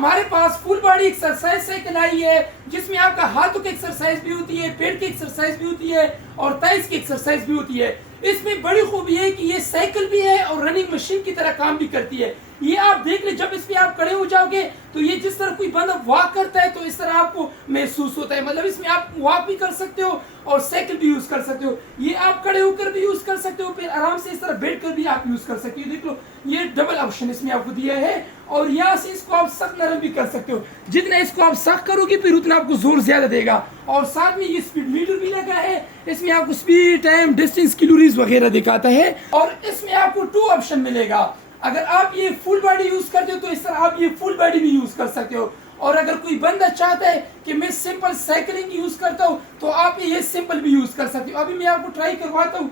हमारे पास full body exercise cycle आई है, जिसमें आपका हाथों की एक्सरसाइज भी होती है, पेट की एक्सरसाइज भी होती है और थाइस की एक्सरसाइज भी होती है। इसमें बड़ी खूबी है कि ये साइकिल भी है और रनिंग मशीन की तरह काम भी करती है। ये आप देख ले, जब इसमें आप खड़े हो जाओगे तो ये जिस तरह कोई बंदा वॉक करता है तो इस तरह आपको महसूस होता है। मतलब इसमें आप वॉक भी कर सकते हो और साइकिल भी यूज कर सकते हो। ये आप खड़े होकर भी यूज कर सकते हो, फिर आराम से इस तरह बैठ कर भी आप यूज कर सकते हो। देख लो, ये डबल ऑप्शन इसमें आपको दिया है और यहाँ से इसको आप सख्त नरम भी कर सकते हो। जितना इसको आप सख्त करोगे फिर उतना आपको जोर ज्यादा देगा। और साथ में ये स्पीड मीटर भी लगा है, इसमें आपको स्पीड, टाइम, डिस्टेंस, कैलोरीज वगैरह दिखाता है। और इसमें आपको 2 ऑप्शन मिलेगा। अगर आप ये फुल बॉडी यूज करते हो तो इस तरह आप ये फुल बॉडी भी यूज कर सकते हो। और अगर कोई बंदा चाहता है कि मैं सिंपल साइकिलिंग यूज करता हूँ तो आप ये सिंपल भी यूज कर सकते हो। अभी मैं आपको ट्राई करवाता हूँ।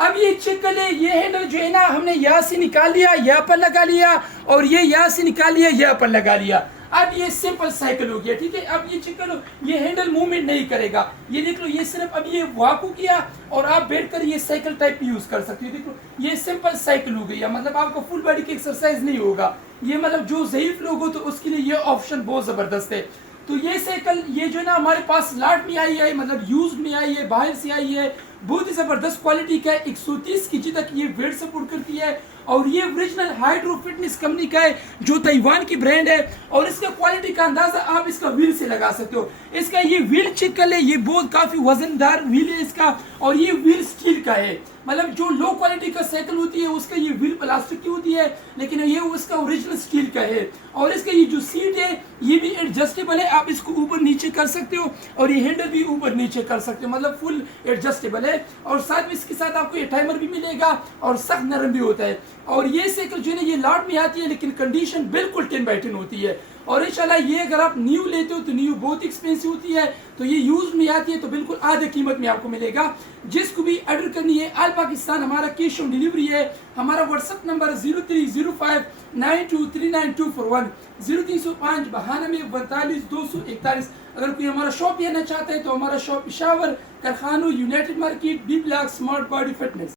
अब ये चेक कर ले, ये हैंडल जो है ना हमने यहाँ से निकाल लिया, यहाँ पर लगा लिया और ये यहाँ से निकाल लिया, यहाँ पर लगा लिया। अब ये सिंपल साइकिल हो गया, ठीक है। अब ये चेक कर लो, ये हैंडल मूवमेंट नहीं करेगा। ये देख लो, ये सिर्फ अब ये वॉक किया और आप बैठकर ये साइकिल टाइप यूज कर सकते हो। देख लो, ये सिंपल साइकिल हो गई। मतलब आपका फुल बॉडी की एक्सरसाइज नहीं होगा। ये मतलब जो ज़ईफ लोग हो तो उसके लिए ये ऑप्शन बहुत जबरदस्त है। तो ये साइकिल ये जो है ना हमारे पास लाट में आई है, मतलब यूज में आई है, बाहर से आई है। बहुत ही जबरदस्त क्वालिटी का है। 130 केजी तक ये वेट सपोर्ट करती है और ये ओरिजिनल हाइड्रो फिटनेस कंपनी का है जो ताइवान की ब्रांड है। और इसका क्वालिटी का अंदाजा आप इसका व्हील से लगा सकते हो। इसका ये व्हील चेक कर ले, ये बहुत काफी वजनदार व्हील है इसका और ये व्हील स्टील का है। मतलब जो लो क्वालिटी का साइकिल होती है उसका ये व्हील प्लास्टिक की होती है, लेकिन ये उसका ओरिजिनल स्टील का है। और इसका ये जो सीट है ये भी एडजस्टेबल है, आप इसको ऊपर नीचे कर सकते हो और ये हैंडल भी ऊपर नीचे कर सकते हो, मतलब फुल एडजस्टेबल है। और साथ में इसके साथ आपको ये टाइमर भी मिलेगा और सख्त नरम भी होता है। और ये साइकिल जो है ये लॉट में आती है, लेकिन कंडीशन बिल्कुल 10/10 होती है। और इंशाल्लाह ये अगर आप न्यू लेते हो तो न्यू बहुत एक्सपेंसिव होती है, तो ये यूज में आती है तो बिल्कुल आधे कीमत में आपको मिलेगा। जिसको भी ऑर्डर करनी है ऑल पाकिस्तान, हमारा कैश ऑन डिलीवरी है। हमारा व्हाट्सएप नंबर 0305923941 0305 92 241। अगर कोई हमारा शॉप लेना चाहता है तो हमारा शॉप पेशावर, कारखानों, united market, B block, smart body fitness.